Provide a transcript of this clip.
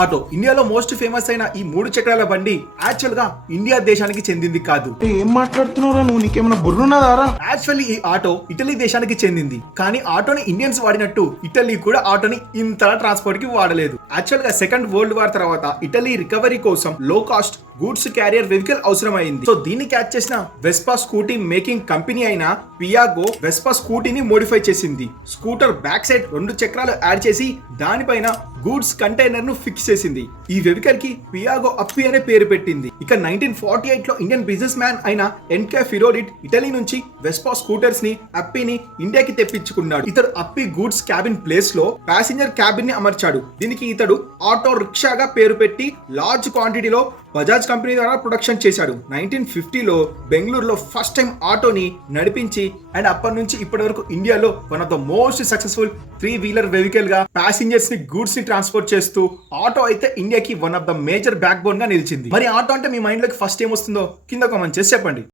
Auto ఇండియాలో most famous అయిన ఈ 3 చక్రాల బండి యాక్చువల్ గా ఇండియా దేశానికి చెందింది కాదు. ఏం మాట్లాడుతున్నారా నువ్వు? నీకేమైనా బుర్రున్నదారా? యాక్చువల్లీ ఈ ఆటో ఇటలీ దేశానికి చెందింది. కానీ ఆటోని ఇండియన్స్ వాడినట్టు ఇటలీ కూడా ఆటోని ఇంతలా ట్రాన్స్పోర్ట్ కి వాడలేదు. యాక్చువల్ గా సెకండ్ వరల్డ్ వార్ తర్వాత ఇటలీ రికవరీ కోసం లో కాస్ట్ గూడ్స్ క్యారియర్ వెహికల్ అవసరం అయింది. సో దీన్ని క్యాచ్ చేసిన వెస్పా స్కూటీ మేకింగ్ కంపెనీ అయిన పియాగో వెస్పా స్కూటీని మోడిఫై చేసింది. స్కూటర్ బ్యాక్ సైడ్ 2 చక్రాలు యాడ్ చేసి దానిపైన గూడ్స్ కంటైనర్ ను ఫిక్స్ చేసింది. ఈ వెహికల్ కి పియాగో అప్పి అనే పేరు పెట్టింది. ఇక 1948 లో ఇండియన్ బిజినెస్ మ్యాన్ అయిన ఎన్కే ఫిరోడిట్ ఇటలీ నుంచి వెస్పా స్కూటర్స్ ని అప్పిని ఇండియాకి తెప్పించుకున్నాడు. ఇతడు అప్పి గూడ్స్ క్యాబిన్ ప్లేస్ లో ప్యాసింజర్ క్యాబిన్ ని అమర్చాడు. దీనికి ఇతడు ఆటో రిక్షాగా పేరు పెట్టి లార్జ్ క్వాంటిటీలో బజాజ్ కంపెనీ ద్వారా ప్రొడక్షన్ చేశాడు. 1950లో బెంగళూరులో ఫస్ట్ టైం ఆటోని నడిపించి అండ్ అప్పటి నుంచి ఇప్పటి వరకు ఇండియాలో one of the most successful three wheeler vehicle గా ప్యాసింజర్స్ ని గూడ్స్ ని ట్రాన్స్పోర్ట్ చేస్తూ ఆటో అయితే ఇండియాకి one of the major backbone గా నిలిచింది. మరి ఆటో అంటే మీ మైండ్ లోకి ఫస్ట్ ఏం వస్తుందో కింద కామెంట్ చేసి చెప్పండి.